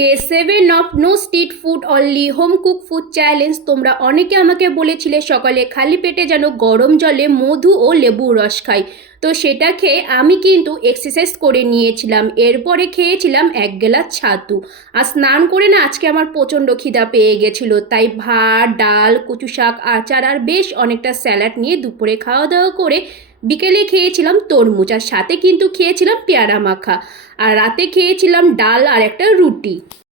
Day 7 of no street food only home cook food challenge. তোমরা অনেকে আমাকে বলেছিলে সকালে খালি পেটে যেন গরম জলে মধু ও লেবুর রস খাই। তো সেটা খেয়ে আমি কিন্তু এক্সারসাইজ করে নিয়েছিলাম, এরপরে খেয়েছিলাম 1 গ্লাস ছাতু। আর স্নান করে না আজকে আমার প্রচণ্ড খিদা পেয়ে গেছিলো, তাই ভাত ডাল কচু শাক আচার আর বেশ অনেকটা স্যালাড নিয়ে দুপুরে খাওয়া দাওয়া করে বিকেলে খেয়েছিলাম তরমুজ, আর সাথে কিন্তু খেয়েছিলাম পেয়ারা মাখা। আর রাতে খেয়েছিলাম ডাল আর একটা রুটি।